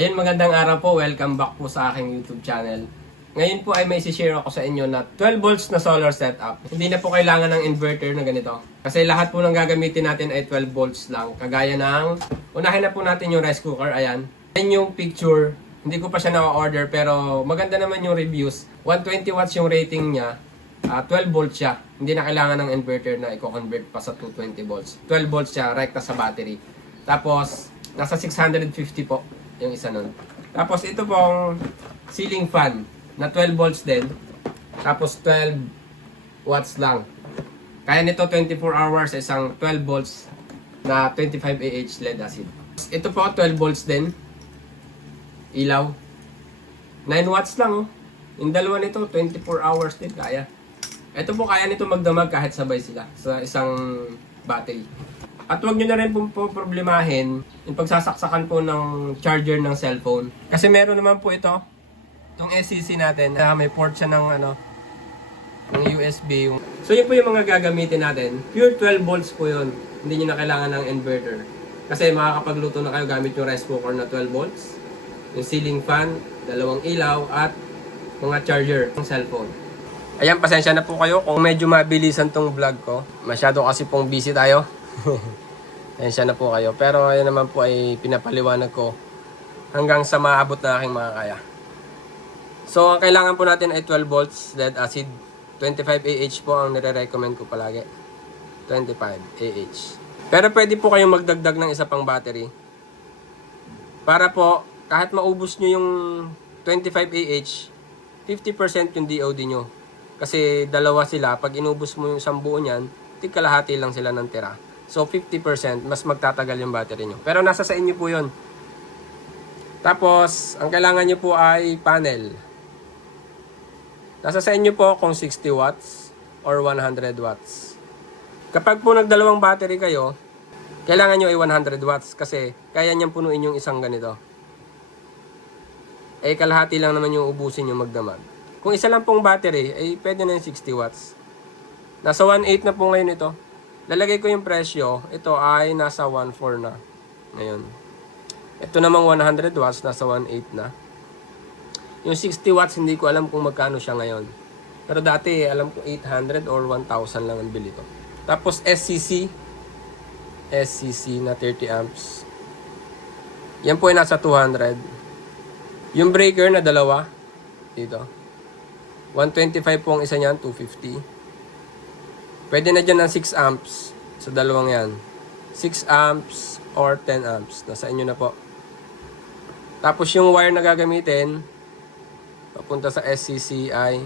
Ayun, magandang araw po. Welcome back po sa aking YouTube channel. Ngayon po ay may share ako sa inyo na 12 volts na solar setup. Hindi na po kailangan ng inverter na ganito. Kasi lahat po ng gagamitin natin ay 12 volts lang. Kagaya ng, unahin na po natin yung rice cooker. Ayan. Ayan yung picture. Hindi ko pa siya na-order pero maganda naman yung reviews. 120 watts yung rating niya. 12 volts siya. Hindi na kailangan ng inverter na i-convert pa sa 220 volts. 12 volts siya, rekta sa battery. Tapos, nasa 650 po yung isa nun. Tapos ito pong ceiling fan na 12 volts din. Tapos 12 watts lang. Kaya nito 24 hours isang 12 volts na 25 Ah LED acid. Ito po 12 volts din. Ilaw. 9 watts lang oh. Yung dalawa nito 24 hours din kaya. Ito po kaya nito magdamag kahit sabay sila sa isang battery. At huwag nyo na rin po problemahin yung pagsasaksakan po ng charger ng cellphone. Kasi meron naman po ito, itong SCC natin, na may port siya ng, ng USB. So yun po yung mga gagamitin natin. Pure 12 volts po yun. Hindi nyo na kailangan ng inverter. Kasi makakapagluto na kayo gamit yung rice cooker na 12 volts. Yung ceiling fan, dalawang ilaw, at mga charger ng cellphone. Ayan, pasensya na po kayo kung medyo mabilisan tong vlog ko. Masyado kasi pong busy tayo. Pasensya na po kayo. Pero ayan naman po ay pinapaliwanag ko hanggang sa maabot na aking makakaya. So, ang kailangan po natin ay 12 volts lead acid. 25 Ah po ang nire-recommend ko palagi. 25 Ah. Pero pwede po kayong magdagdag ng isa pang battery. Para po, kahit maubos nyo yung 25 Ah, 50% yung DOD nyo. Kasi dalawa sila, pag inubos mo yung isang buo niyan, tig-kalahati lang sila ng tira. So 50%, mas magtatagal yung battery nyo. Pero nasa sa inyo po yun. Tapos, ang kailangan nyo po ay panel. Nasa sa inyo po kung 60 watts or 100 watts. Kapag po nagdalawang battery kayo, kailangan nyo ay 100 watts kasi kaya niyang punuin yung isang ganito. Eh kalahati lang naman yung ubusin nyo magdamag. Kung isa lang pong battery, ay pwede na yung 60 watts. Nasa 1.8 na po ngayon ito. Lalagay ko yung presyo. Ito ay nasa 1.4 na. Ngayon. Ito namang 100 watts, nasa 1.8 na. Yung 60 watts, hindi ko alam kung magkano siya ngayon. Pero dati, alam ko 800 or 1,000 lang ang bili ko. Tapos SCC. SCC na 30 amps. Yan po ay nasa 200. Yung breaker na dalawa. Dito. 125 po ang isa niyan, 250. Pwede na dyan ng 6 amps sa dalawang yan. 6 amps or 10 amps. Nasa inyo na po. Tapos yung wire na gagamitin, papunta sa SCC ay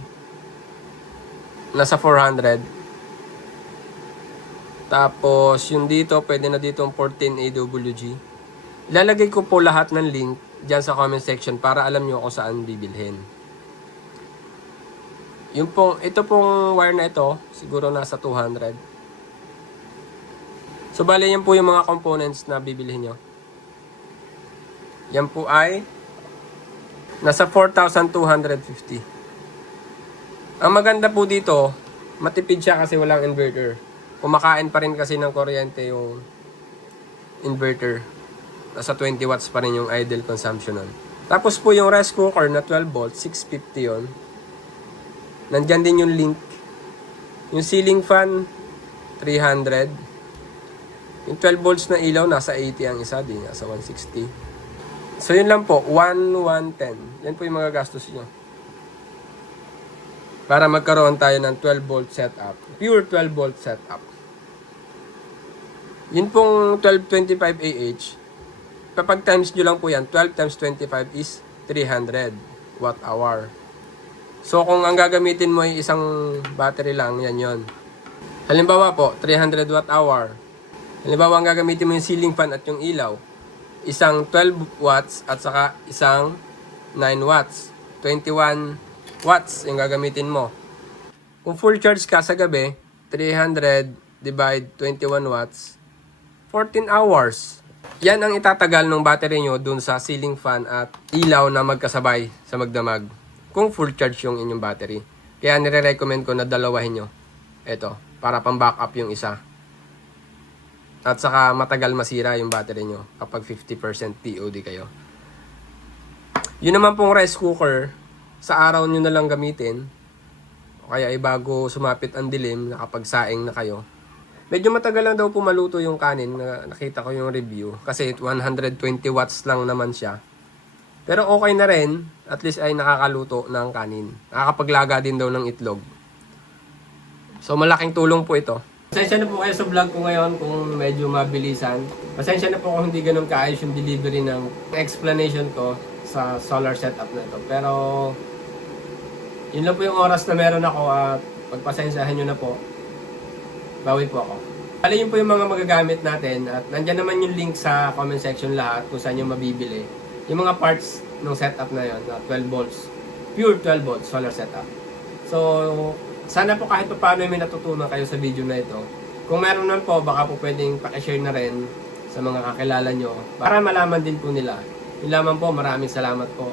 nasa 400. Tapos yung dito, pwede na dito ang 14 AWG. Ilalagay ko po lahat ng link dyan sa comment section para alam nyo kung saan bibilhin. Yung pong, ito pong wire na ito, siguro nasa 200. So, bali yan po yung mga components na bibilhin nyo. Yan po ay nasa 4,250. Ang maganda po dito, matipid siya kasi walang inverter. Kumakain pa rin kasi ng kuryente yung inverter. Nasa 20 watts pa rin yung idle consumption nun. Tapos po yung rice cooker na 12 volts, 650 yon. Nandyan din yung link. Yung ceiling fan, 300. Yung 12 volts na ilaw, nasa 80 ang isa din, nasa 160. So, yun lang po, 1,110. Yan po yung mga gastos nyo. Para magkaroon tayo ng 12 volt setup. Pure 12 volt setup. Yun pong 1225 Ah. Kapag times nyo lang po yan, 12 times 25 is 300 watt hour. So, kung ang gagamitin mo ay isang battery lang, yan yon. Halimbawa po, 300 watt hour. Halimbawa, ang gagamitin mo yung ceiling fan at yung ilaw. Isang 12 watts at saka isang 9 watts. 21 watts yung gagamitin mo. Kung full charge ka sa gabi, 300 divide 21 watts, 14 hours. Yan ang itatagal ng battery nyo dun sa ceiling fan at ilaw na magkasabay sa magdamag. Kung full charge yung inyong battery. Kaya nire-recommend ko na dalawahin nyo. Ito, para pang backup yung isa. At saka matagal masira yung battery nyo kapag 50% TOD kayo. Yun naman pong rice cooker, sa araw nyo na lang gamitin. O kaya ay bago sumapit ang dilim, nakapagsaing na kayo. Medyo matagal lang daw pumaluto yung kanin, nakita ko yung review. Kasi 120 watts lang naman siya. Pero okay na rin, at least ay nakakaluto ng kanin. Nakakapaglaga din daw ng itlog. So malaking tulong po ito. Pasensya na po kayo sa vlog ko ngayon kung medyo mabilisan. Pasensya na po kung hindi ganun kaayos yung delivery ng explanation ko sa solar setup na ito. Pero yun lang po yung oras na meron ako at pagpasensyahan nyo na po. Bawi po ako. Bali yun po yung mga magagamit natin at nandyan naman yung link sa comment section lahat kung saan yung mabibili. Yung mga parts ng setup na yun, na 12 volts. Pure 12 volts solar setup. So, sana po kahit pa paano may natutunan kayo sa video na ito. Kung meron naman po, baka po pwedeng pakishare na rin sa mga kakilala nyo para malaman din po nila. Yun lamang po, maraming salamat po.